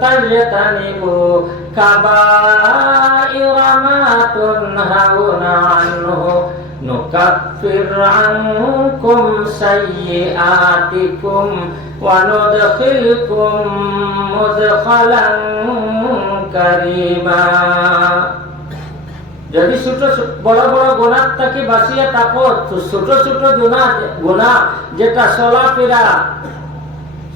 তাজতানিবু কাবাইরা মা তুনহাউনা আনহু نكفر عنكم سيئاتكم وندخلكم مدخلا كريما যদি ছোট ছোট- বড় বড় গোনার থেকে বাঁচিয়ে থাকো তো ছোট ছোট গুণা গুণা যেটা চলাফেরা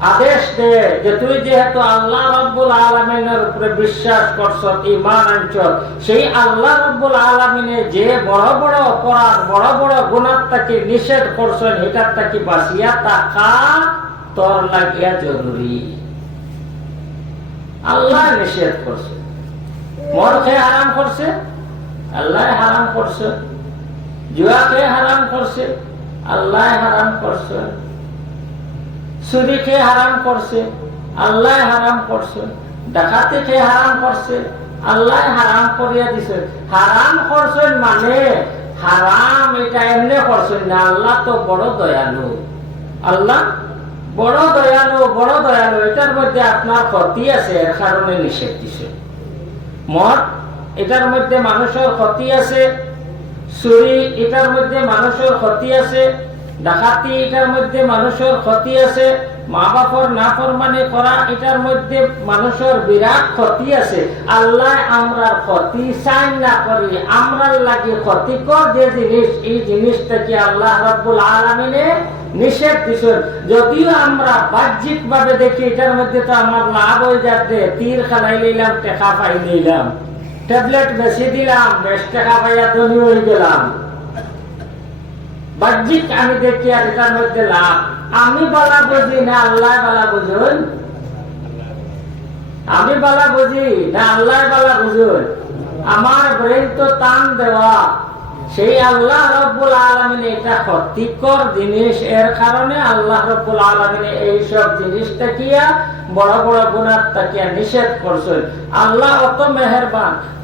আদেশ দে যে তুই যেহেতু আল্লাহ রব্বুল আলমিনের উপরে বিশ্বাস করছ ইমান আনছ, সেই আল্লাহ রব্বুল আলমিনে যে বড় বড় অপরাধ, বড় বড় গুণার তাকে নিষেধ করছেন, এটার তাকে বাঁচিয়া থাকা তোর লাগিয়া জরুরি। আল্লাহ নিষেধ করছে। মদ খেয়ে হারাম করছে, আল্লাহ হারাম করছে, জুয়া খেয়ে হারাম করছে, আল্লাহ হারাম করছে। চুরি খেয়ে হারাম করছে, আল্লাহ হারাম করছে ডাকাতি খেয়ে হারাম করছে, আল্লাহ হারাম করিয়া দিছে। হারাম করছেন মানে হারাম এটা এমনি করছেন না, আল্লাহ তো বড় দয়ালু। আল্লাহ বড় দয়ালু বড় দয়ালু, এটার মধ্যে আপনার ক্ষতি আছে, এর কারণে নিষেধ দিছে। মদ, এটার মধ্যে মানুষের ক্ষতি আছে চুরি এটার মধ্যে মানুষের ক্ষতি আছে ডাকাতি এটার মধ্যে মানুষের ক্ষতি আছে মা বাপর না ফরমানি করা এটার মধ্যে মানুষের বিরাট ক্ষতি আছে। আল্লাহ আমরা ক্ষতি চাই না করি লাগে ক্ষতিকর যে জিনিস, এই আল্লাহ রাব্বুল আলামিনে নিষেধ যদিও আমরা বাহ্যিক ভাবে দেখি এটার মধ্যে তো আমার লাভ হয়ে যাচ্ছে, তীর খেলাই নিলাম টেকা পাই নিলাম ট্যাবলেট বেশি দিলাম, বেশ টাকা পাইয়া ধনী হয়ে গেলাম। বাহ্যিক আমি দেখি আর এটার মধ্যে লাভ। আমি বলা বুঝি না, আল্লাহ বুঝুন? আমি বুঝি না, আল্লাহ বুঝুন? আমার ব্রেন তো টান দেওয়া। সেই আল্লাহ রব্বুল আলমিন এটা ক্ষতিকর জিনিস। এর কারণে আল্লাহ রব্বুল আলমিন এইসব জিনিস কিয়া বড় বড় গুণার তাকিয়া নিষেধ করছেন। আল্লাহ অত মেহরবান।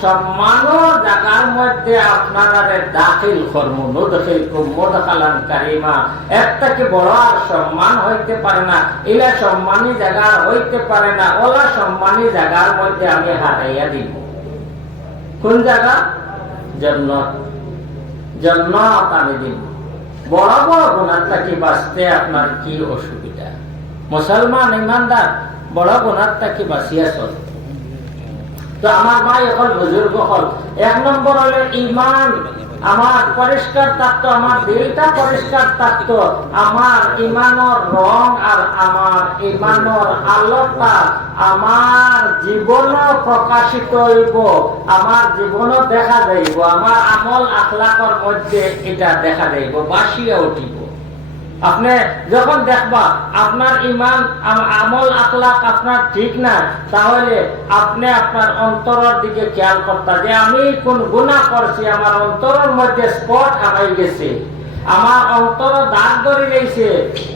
সম্মান জায়গার মধ্যে আপনারা দাখিল কর্ম বড় আর সম্মান হইতে পারে না এলা সম্মানী হইতে পারে না ওলা সম্মানী জায়গার মধ্যে আমি হারাইয়া দিব কোন জায়গা জন্নত। জন্নত আমি দিব বড় বড় গুণার থেকে বাঁচতে আপনার কি অসুবিধা? মুসলমান ইমানদার বড় গুণার থেকে বাঁচিয়া চল। তো আমার ভাই এখন বুজুর্গ হল এক নম্বর ইমান আমার পরিষ্কার থাকতো আমার দিলটা পরিষ্কার থাকতো আমার রং আর আমার আলোটা আমার জীবন প্রকাশিত হইব, আমার জীবন দেখা যাইব, আমার আমল আখলাকর মধ্যে এটা দেখা যাইব, বাসিয়া উঠিব। আপনি যখন দেখবা আপনার ইমান আমল আখলাক আপনার ঠিক না তাহলে আপনি আপনার অন্তরের দিকে খেয়াল করতা যে আমি কোন গুণা করছি, আমার অন্তরের মধ্যে স্পট হারাই গেছে। আমার অন্তর দাগ ধরে গেছে।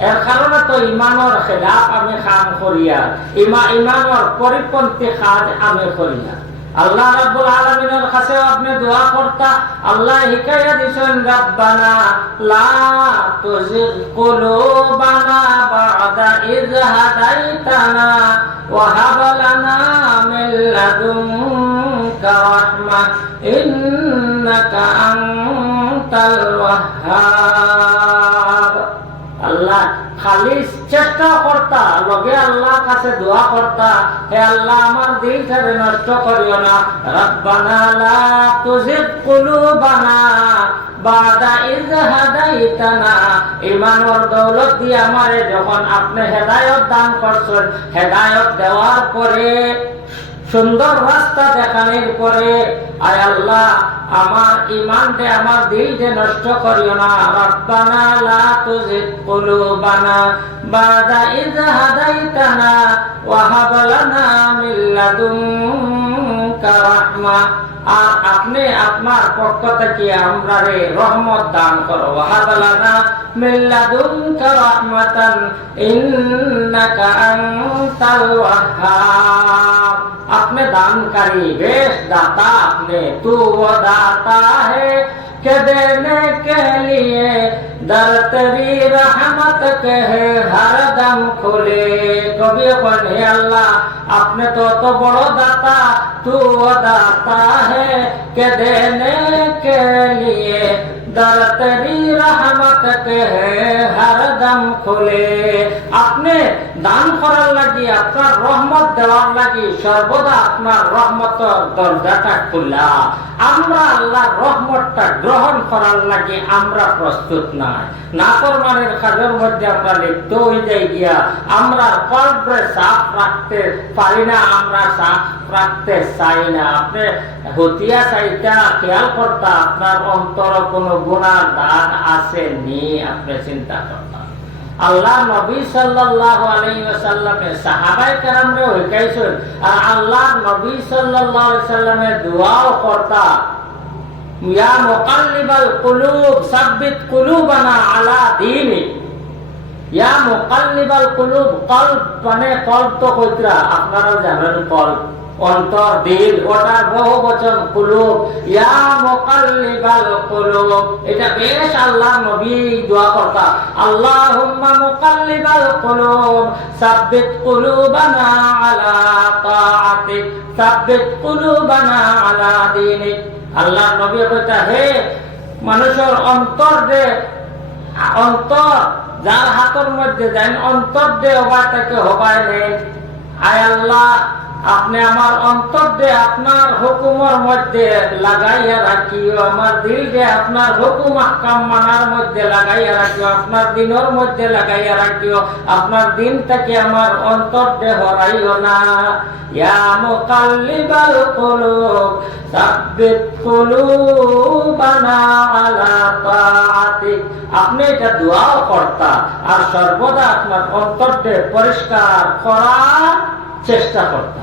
এর কারণে তো ইমানের খেলাফ আমি কাম করিয়া, ইমা ইমানের পরিপন্থী কাজ আমি করিয়া। আল্লাহ রাব্বুল আলামিনের কাছে আপনি দোয়া করতা, আল্লাহ হিকায়া দিছেন, রাব্বানা লা তুজিগ কুলুবানা বাদা ইয ওয়া হাব লানা মিন লাদুনকা রাহমা, ইন্নাকা আনতাল ওয়াহ্হাব। আল্লাহ খালি চেষ্টা করতা লগে আল্লাহর কাছে দোয়া করতা। হে আল্লাহ, আমার দিলটারে নষ্ট করিও না। রব্বানা লা তুজিগ কুলুবানা বাদা ইজ হাদাইতানা। ইমানের দৌলত দিয়ে আমারে যখন আপনি হেদায়েত দান করছেন, হেদায়েত দেওয়ার পরে সুন্দর রাস্তা দেখানোর পরে, আয় আল্লাহ, আমার ইমানকে আমার দিলকে নষ্ট করিও না। রব্বানা লা তুজিগ কুলুবানা বাদা ইয হাদাইতানা ওয়া হাব লানা মিন লাদুনকা রাহমা। আর আপনি আপনার পক্ষ থেকে আমরা রে রহমত দান করো। ওয়া হাব লানা মিন লাদুনকা রাহমাতান, ইন্নাকা আনতাল ওয়াহ্হাব। अपने दान करी वेश दाता अपने तू वो दाता है। के देने के लिए दर तेरी रहमत कहे, हर दम खुले। तो कभी अपन अल्लाह, अपने तो तो बड़ो दाता, तू वो दाता है। के देने के लिए আপনি দান করার লাগি, আপনার রহমত দেওয়ার লাগি, সর্বদা আপনার রহমত দরজাটা খোলা। আমরা আল্লাহর রহমতটা গ্রহণ করার লাগি, আমরা প্রস্তুত নাই। কাজের মধ্যে আমরা লিপ্ত হয়ে যাই গিয়া, আমরা কল্পে সাফ রাখতে পারি না, আমরা সাফ রাখতে চাই না। আপনি হতিয়া চাইতা, খেয়াল করতা, আপনার অন্তর কোনো গুণার দাগ আছে নি আপনি চিন্তা করতা আল্লাহ নবী সাল্লাল্লাহু আলাইহি ওয়াসাল্লামে হইকাইছেন আর আল্লাহ নবী সাল্লাল্লাহু দোয়াও করতা আলা ইয়া মানে আপনারাও জানেন কলব অন্তর দিল, ওটার বহু বচন এটা বেশ আল্লাহ নবী দোয়া করতা। সাব্বিত আলা তাআতিক সাব্বিত আলা আল্লাহ নবী কইতা, হে মানুষের অন্তর দে, অন্তর, যার হাতের মধ্যে দেন অন্তর দে হবার তাকে হবাই নেই আয় আল্লাহ আপনি আমার অন্তর দে আপনার হুকুমের মধ্যে লাগাইয়া রাখিও, আমার দিল দে আপনার হুকুম আহকাম মানার মধ্যে লাগাইয়া রাখিও, আপনার দিনের মধ্যে লাগাইয়া রাখিও, আপনার দিন থেকে আমার অন্তর দে হরাইও না। ইয়া মুকাল্লিবাল কুলুব, সাব্বিত কুলুবানা আলা তাআতিক। আপনি এটা দোয়াও করতা, আর সর্বদা আপনার অন্তর অন্তরকে পরিষ্কার করার চেষ্টা করতা।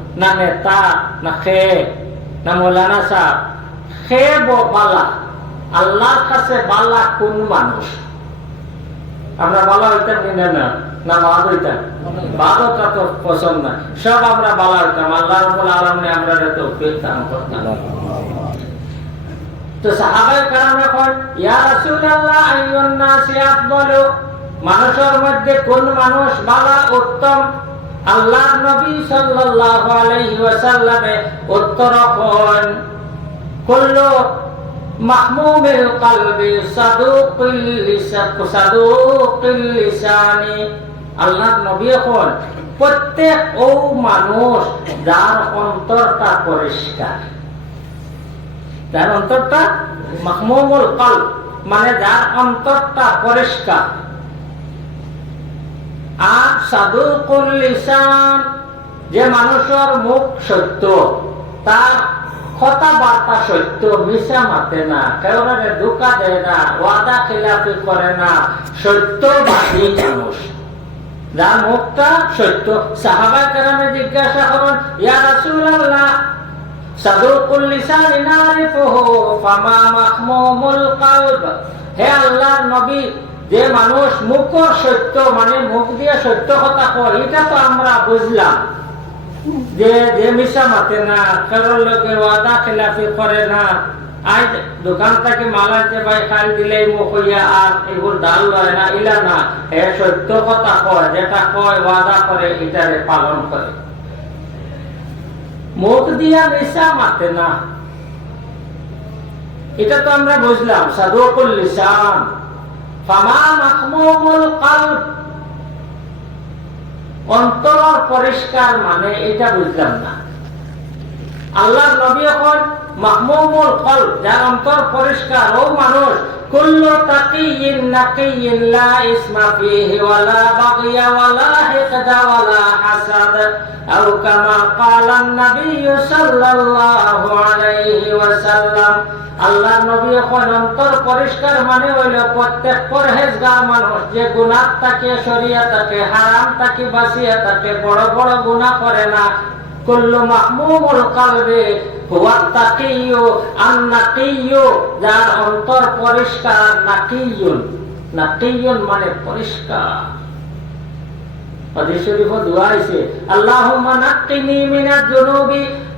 আমরা বালা হইতাম না না? বাদ হইতাম। বাদটা তো পছন্দ না। সব আমরা বালা হইতাম। আল্লাহ আমরা করতাম। তো ইয়া রাসূলুল্লাহ, আইয়ুন নাসি মানুষের মধ্যে কোন মানুষ বালা উত্তম? আল্লাহ নবী সাল্লাল্লাহু আলাইহি ওয়াসাল্লামে কোন কুল্লু মাহমুমেল কালবি সাদুকুল লিসান সাদুকুল লিসানি। আল্লাহর নবী এখন প্রত্যেক ও মানুষ যার অন্তরটা পরিষ্কার। যার অন্তরটা মাহমুমুল কাল মানে যার অন্তরটা পরিষ্কার। আর সাদুকুল লিসান, যে মানুষের মুখ সত্য, তার কথাবার্তা সত্য মিশা মাতে না কেউরে ধোকা দেয় না, ওয়াদা খিলাফি করে না, সত্যবাদী মানুষ। যার মুখটা সত্য সাহাবা কেরামে জিজ্ঞাসা করুন লিসান ফামা হে আল্লাহর নবী যে মানুষ মুখ সত্য মানে মুখ দিয়ে সত্য কথা কয় এটা তো আমরা বুঝলাম। যে যে মিশা মাতে না কারোর লোকে ওয়াদা খিলাফি করে না আজ দোকান থেকে মাল আনতে ভাই, খাল দিলেই মুখ হইয়া আর এগুলো ডাল লয় না, ইলা না হে সত্য কথা কয়, যেটা কয় ওয়াদা করে এটারে পালন করে মুখ দিয়া মিশা মাতে না। এটা তো আমরা বুঝলাম, সাদুকুল লিসান। অন্তর পরিষ্কার মানে এটা বুঝলাম না। আল্লাহ নবী এখন মাহমুমুল কল যার অন্তর পরিষ্কার। ও মানুষ কামা আল্লাহ নবী এখন অন্তর পরিষ্কার মানে হইল প্রত্যেক পরহেজগার মানুষ যে গুনাহ তাকে শরিয়া তাকে হারাম, তাকে বাসিয়া তাকে বড় বড় গুনাহ করে না। কুল্লু মাহমুমুল কলবে, হুয়া তাকিয়ু আন নাকিয়ু যার অন্তর পরিষ্কার নাকিয়ুন নাকিয়ুন মানে পরিষ্কার। হাদিস শরীফে দোয়া আল্লাহুম্মা নাক্কিনি মিনাজ জুনুবি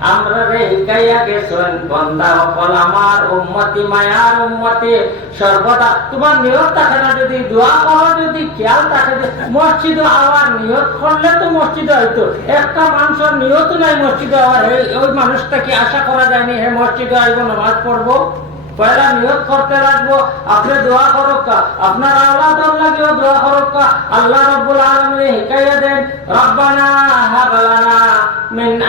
আমরা রে হিকাইয়া গেছেন বন্দা অকল আমার উম্মতি, মায়ার উম্মতি। সর্বদা তোমার নিয়ত থাকে না যদি, দোয়া করো যদি, খেয়াল থাকে মসজিদে আওয়ার নিয়ত করলে তো মসজিদ হয়তো একটা মানুষের নিয়ত নাই মসজিদ আওয়ার। ওই মানুষটা কি আশা করা যায়নি হে মসজিদ আইব, নামাজ পড়ব? পয়লা করতে রাখব আপনি দোয়া আপনার দোয়া আল্লাহ রাব্বুল আলামিন হিকায়া দেন, রব্বানা হাব লানা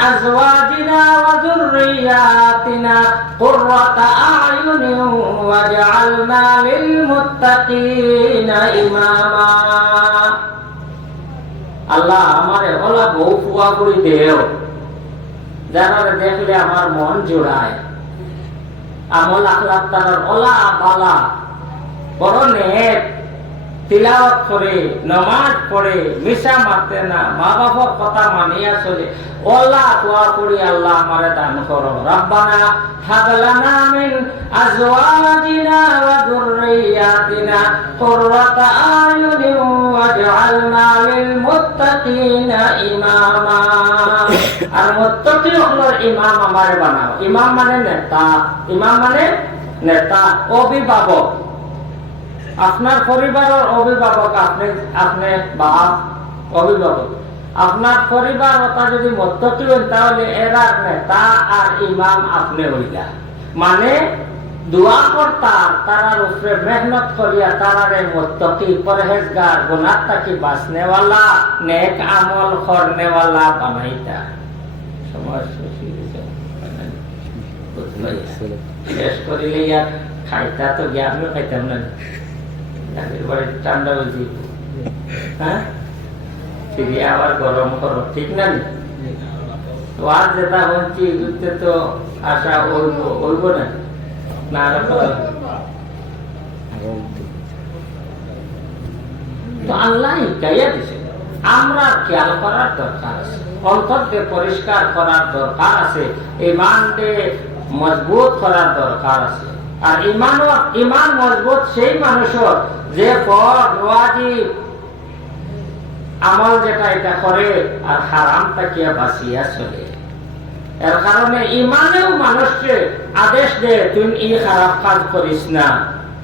আজওয়াজিনা ওয়া যুররিয়াতিনা কুররাতা আ'য়ুনিন ওয়াজআলনা লিল মুত্তাকিনা ইমামা। আল্লাহ আমারে ওলা বউ ফুয়া করে দেও যারা দেখলে আমার মন জোড়ায়। আমল আখলাক তার ওলা বালা। বড় নেক। তিলাওয়াত করে, নমাজ পড়ে মিশা মারতে না মা বাবার কথা মানিয়া চলে। ওলা দোয়া করি আল্লাহ আমারে দান করো। রব্বানা হাবলানা মিন আজওয়াজিনা ওয়া যুররিয়াতিনা কুররাতা আয়ুনিন লিল মুত্তাকিনা ইমামা। আর মুত্তাকি ইমাম আমারে বানাও। ইমাম মানে নেতা। ইমাম মানে নেতা, অভিভাবক। আপনার পরিবারের অভিভাবক আপনি আপনি বাপ, অভিভাবক। আপনার পরিবার ওটা যদি মত্তকি হন তাহলে এরা নেতা আর ইমাম আপনি হইলা মানে মেহনত শেষ খাইতা তো গাছের ঠান্ডা ফিরিয়ে আবার গরম করো, ঠিক না আর যেটা হচ্ছি তো আশা ওইব ওইব না? আমরা খেয়াল করার দরকার আছে। অন্তরকে পরিষ্কার করার দরকার আছে। ইমানকে মজবুত করার দরকার আছে। আর ইমান ইমান মজবুত সেই মানুষের যে পর ওয়াজিব আমল যেটা এটা করে আর হারাম তাকিয়া বাঁচিয়া চলে। এর কারণে ইমানেও মানুষকে আদেশ দেয় তুমি ই খারাপ কাজ করিস না।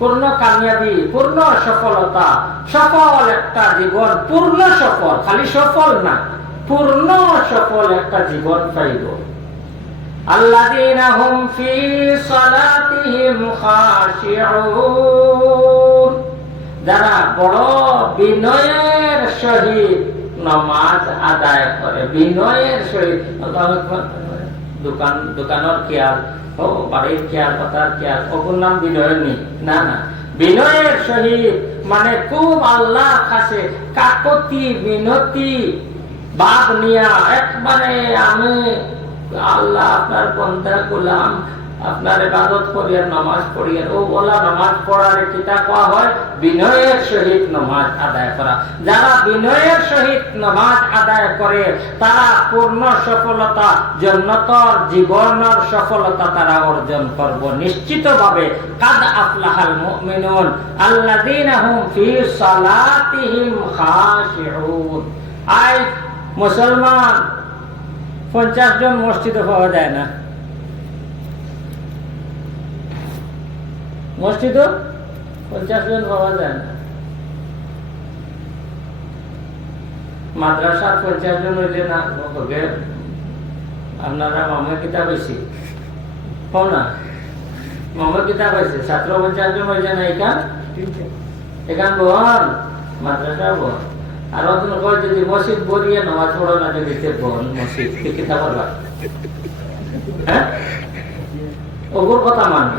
পূর্ণ কামিয়াবি, পূর্ণ সফলতা। সফল একটা জীবন, পূর্ণ সফল, খালি সফল না, পূর্ণ সফল একটা জীবন পাইব। হুম যারা বড় বিনয়ের সহিত আদায় করে, বিনয়ের সহিত দোকান নাম না না। বিনয়ের সহিত মানে খুব আল্লাহ কাছে কাকতি বিনতি বাপ নিয়া একবারে আমি আল্লাহ আপনার পন্থা গোলাম। আপনার ইবাদত করিয়া নামাজ পড়িয়া ও বলা, নামাজ পড়ার কিতা কোয়া হয়? বিনয়ের সহিত নামাজ আদায় করা। যারা বিনয়ের সহিত নামাজ আদায় করে, তারা পূর্ণ সফলতা, জন্নতর জীবনের সফলতা তারা অর্জন করব। নিশ্চিতভাবে, কাদ আফলাহাল মুমিনুন, আল্লাযীনা হুম ফি সালাতিহিম খাশিউন। আই মুসলমান, পঞ্চাশ জন মসজিদে পাওয়া যায় না। মসজিদও পঞ্চাশ জন পাওয়া যায় না। মাদ্রাসা পঞ্চাশ জন হইলে না আপনারা মামা কিতাব হয়েছি পাও না? মামা কিতাব হয়েছে ছাত্র পঞ্চাশ জন হয়েছে না এখান এখান বহন, মাদ্রাসা বহন। আর অতন কয়, যদি মসজিদ বলিয়ে নামাজ পড়ো না, যদি বহন মসজিদ। কিতাব হ্যাঁ? ওগুর কথা মানবে।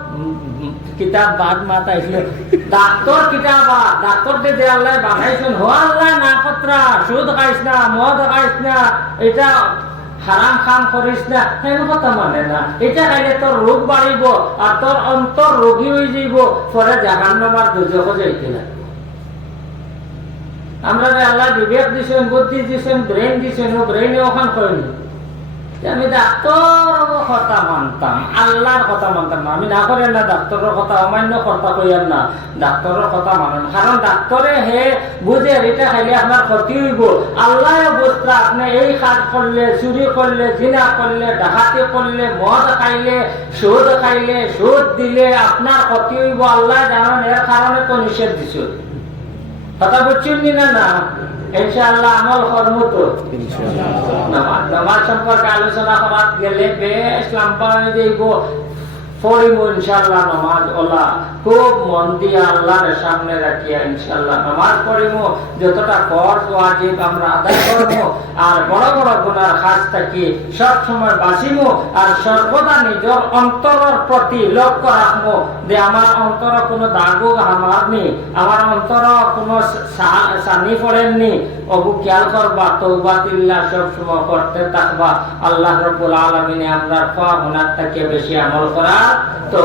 কিতাব বাদ মাতা আইছিল ডাক্তার কিতাব ডাক্তার দে আল্লাহ বানাইছেন হো আল্লাহ, না কতরা সুদ খাইস না, মদ খাইস না, এটা হারাম খাম করিস না সেন কথা মানে না। এটা খাইলে তোর রোগ বাড়িব আর তোর অন্তর রোগী হয়ে যাইব পরে জাহান নামার দুজক যাইতে লাগবে। আমরা আল্লাহ বিবেক দিছেন, বুদ্ধি দিছেন ব্রেন দিছেন ও ব্রেনে ওখান করেনি আমি ডাক্তার কথা মানতাম, আল্লাহর কথা মানতাম না। আমি না করেন না ডাক্তারের কথা, অমান্য কর্তা কইয়াম না। ডাক্তারের কথা মানেন কারণ ডাক্তারে হে বুঝে, এটা খাইলে আপনার ক্ষতি হইব। আল্লাহ বুঝতা আপনি এই কাজ করলে, চুরি করলে, জিনা করলে, ডাকাতি করলে, মদ খাইলে, সুদ খাইলে, সুদ দিলে আপনার ক্ষতি হইব। আল্লাহ জানেন, এর কারণে তো নিষেধ দিছ। কথা বুঝছেন না না? ইনশাআল্লাহ আমল কর্ম তো। নামাজ সম্পর্কে আলোচনা করা গেলে বেশ লম্বা হয়ে যাইব। প্রতি লক্ষ্য রাখব যে আমার অন্তর কোনো দাগো আমার নেই, আমার অন্তর কোনো সানি পড়েননি অবু খেয়াল করবা তৌবা তিল্লা সব সময় করতে থাকবা। আল্লাহ রব্বুল আলমিনে আমরা খাওয়া গুনার থেকে বেশি আমল করা তো